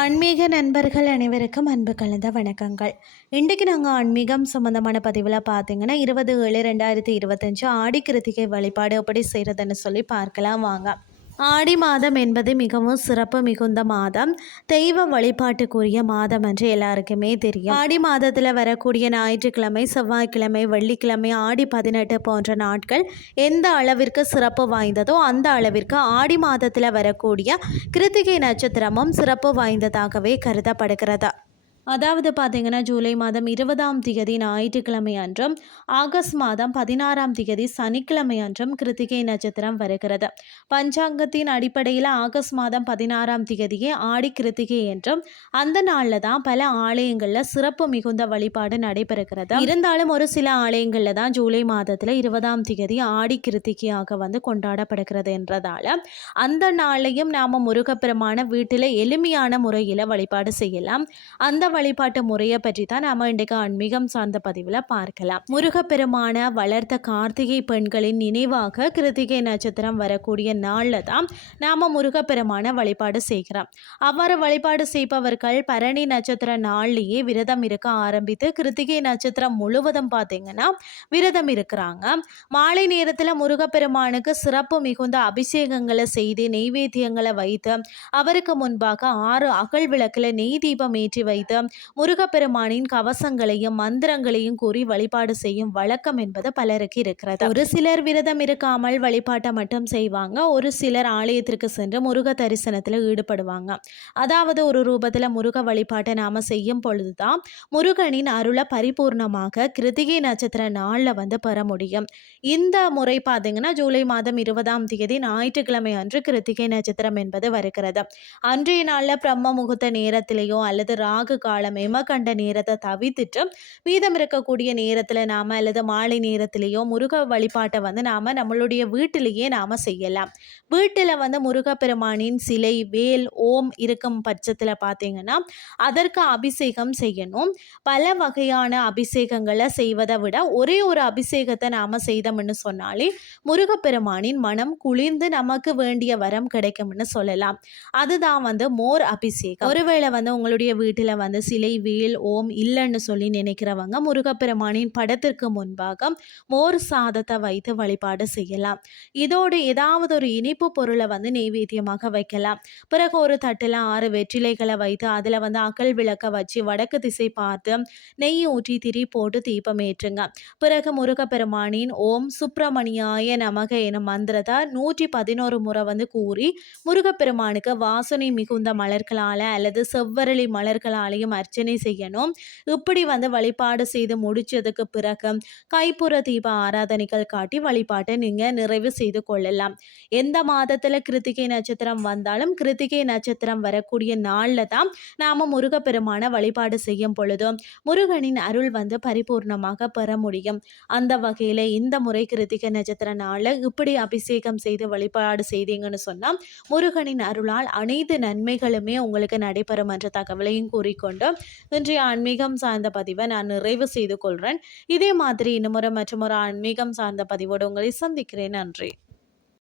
ஆன்மீக நண்பர்கள் அனைவருக்கும் அன்பு கலந்த வணக்கங்கள். இன்றைக்கு நாங்கள் ஆன்மீகம் சம்மந்தமான பதிவில் பார்த்தீங்கன்னா இருபது ஏழு ரெண்டாயிரத்தி இருபத்தஞ்சு ஆடி கிருத்திகை வழிபாடு அப்படி செய்கிறதுன்னு சொல்லி பார்க்கலாம். வாங்க. ஆடி மாதம் என்பது மிகவும் சிறப்பு மிகுந்த மாதம். தெய்வ வழிபாட்டுக்குரிய மாதம் என்று எல்லாருக்குமே தெரியும். ஆடி மாதத்தில் வரக்கூடிய ஞாயிற்றுக்கிழமை செவ்வாய்க்கிழமை வெள்ளிக்கிழமை ஆடி பதினெட்டு போன்ற நாட்கள் எந்த அளவிற்கு சிறப்பு வாய்ந்ததோ அந்த அளவிற்கு ஆடி மாதத்தில் வரக்கூடிய கிருத்திகை நட்சத்திரமும் சிறப்பு வாய்ந்ததாகவே கருதப்படுகிறது. அதாவது பார்த்தீங்கன்னா ஜூலை மாதம் இருபதாம் திகதி ஞாயிற்றுக்கிழமை அன்றும் ஆகஸ்ட் மாதம் பதினாறாம் திகதி சனிக்கிழமை அன்றும் கிருத்திகை நட்சத்திரம் வருகிறது. பஞ்சாங்கத்தின் அடிப்படையில் ஆகஸ்ட் மாதம் பதினாறாம் திகதியே ஆடி கிருத்திகை என்றும் அந்த நாளில் தான் பல ஆலயங்களில் சிறப்பு மிகுந்த வழிபாடு நடைபெறுகிறது. இருந்தாலும் ஒரு சில ஆலயங்களில் தான் ஜூலை மாதத்தில் இருபதாம் திகதி ஆடி கிருத்திகையாக வந்து கொண்டாடப்படுகிறது என்றதால அந்த நாளையும் நாம் முருகப்பெருமான வீட்டில் எளிமையான முறையில் வழிபாடு செய்யலாம். அந்த வழிபாட்டு முறையை பற்றி தான் நாம இன்றைக்கு ஆன்மீகம் சார்ந்த பதிவில் பார்க்கலாம். முருகப்பெருமான வளர்த்த கார்த்திகை பெண்களின் நினைவாக கிருத்திகை நட்சத்திரம் வரக்கூடிய நாளில் தான் நாம் முருகப்பெருமான வழிபாடு செய்கிறோம். அவ்வாறு வழிபாடு செய்பவர்கள் பரணி நட்சத்திர நாள்லேயே விரதம் இருக்க ஆரம்பித்து கிருத்திகை நட்சத்திரம் முழுவதும் பார்த்தீங்கன்னா விரதம் இருக்கிறாங்க. மாலை நேரத்தில் முருகப்பெருமானுக்கு சிறப்பு மிகுந்த அபிஷேகங்களை செய்து நெய்வேத்தியங்களை வைத்து அவருக்கு முன்பாக ஆறு அகல் விளக்கில் நெய் தீபம் ஏற்றி வைத்து முருகப்பெருமானின் கவசங்களையும் மந்திரங்களையும் கூறி வழிபாடு செய்யும் வழக்கம் என்பது பலருக்கு இருக்கிறது. ஒரு சிலர் விரதம் இருக்காமல் வழிபாட்டை மட்டும் செய்வாங்க. ஒரு சிலர் ஆலயத்திற்கு சென்று முருக தரிசனத்தில் ஈடுபடுவாங்க. அதாவது ஒரு ரூபத்தில் முருக வழிபாட்டை நாம செய்யும் பொழுதுதான் முருகனின் அருளை பரிபூர்ணமாக கிருத்திகை நட்சத்திர நாளில் வந்து பெற முடியும். இந்த முறை பார்த்தீங்கன்னா ஜூலை மாதம் இருபதாம் தேதி ஞாயிற்றுக்கிழமை அன்று கிருத்திகை நட்சத்திரம் என்பது வருகிறது. அன்றைய நாளில் பிரம்ம முகூர்த்த நேரத்திலேயோ அல்லது ராகு காலம் எமகண்ட நேரத்தை தவிர்த்துட்டு மீதம் இருக்கக்கூடிய நேரத்தில் நாம் அல்லது மாலை நேரத்திலேயோ முருக வழிபாட்டை வந்து நாம் நம்மளுடைய வீட்டிலேயே நாம் செய்யலாம். வீட்டில் வந்து முருகப்பெருமானின் சிலை வேல் ஓம் இருக்கும் பட்சத்தில் பார்த்தீங்கன்னா அதற்கு அபிஷேகம் செய்யணும். பல வகையான அபிஷேகங்களை செய்வதை விட ஒரே ஒரு அபிஷேகத்தை நாம் செய்தோம்னு சொன்னாலே முருகப்பெருமானின் மனம் குளிர்ந்து நமக்கு வேண்டிய வரம் கிடைக்கும்னு சொல்லலாம். அதுதான் வந்து மோர் அபிஷேகம். ஒருவேளை வந்து உங்களுடைய வீட்டில் வந்து சிலை வேல் ஓம் இல்லைன்னு சொல்லி நினைக்கிறவங்க முருகப்பெருமானின் படத்திற்கு முன்பாக மோர் சாதத்தை வைத்து வழிபாடு செய்யலாம். இதோடு ஏதாவது ஒரு இனிப்பு பொருளை வந்து நெய்வேத்தியமாக வைக்கலாம். பிறகு ஒரு தட்டில் ஆறு வெற்றிலைகளை வைத்து அதில் வந்து அகல் விளக்க வச்சு வடக்கு திசை பார்த்து நெய் ஊற்றி திரி போட்டு தீபம் ஏற்றுங்க. பிறகு முருகப்பெருமானின் ஓம் சுப்பிரமணியாய நமக எனும் மந்திரத்தை நூற்றி பதினோரு முறை வந்து கூறி முருகப்பெருமானுக்கு வாசனை மிகுந்த மலர்களால் அல்லது செவ்வரளி மலர்களாலையும் அர்ச்சனை செய்யணும். இப்படி வந்து வழிபாடு செய்து முடிச்சதுக்கு பிறகு கைப்புற தீப ஆராதனைகள் காட்டி வழிபாட்டை நீங்கள் நிறைவு செய்து கொள்ளலாம். எந்த மாதத்தில் கிருத்திகை நட்சத்திரம் வந்தாலும் கிருத்திகை நட்சத்திரம் வரக்கூடிய நாளில் தான் நாம் முருகப்பெருமான வழிபாடு செய்யும் பொழுது முருகனின் அருள் வந்து பரிபூர்ணமாக பெற முடியும். அந்த வகையில் இந்த முறை கிருத்திகை நட்சத்திர நாளில் இப்படி அபிஷேகம் செய்து வழிபாடு செய்தீங்கன்னு சொன்னால் முருகனின் அருளால் அனைத்து நன்மைகளுமே உங்களுக்கு நடைபெறும் என்ற தகவலையும் கூறிக்கொண்டு இன்றைய ஆன்மீகம் சார்ந்த பதிவை நான் நிறைவு செய்து கொள்கிறேன் இதே மாதிரி இன்னும் மற்றும் ஒரு ஆன்மீகம் சார்ந்த பதிவோடு உங்களை சந்திக்கிறேன். நன்றி.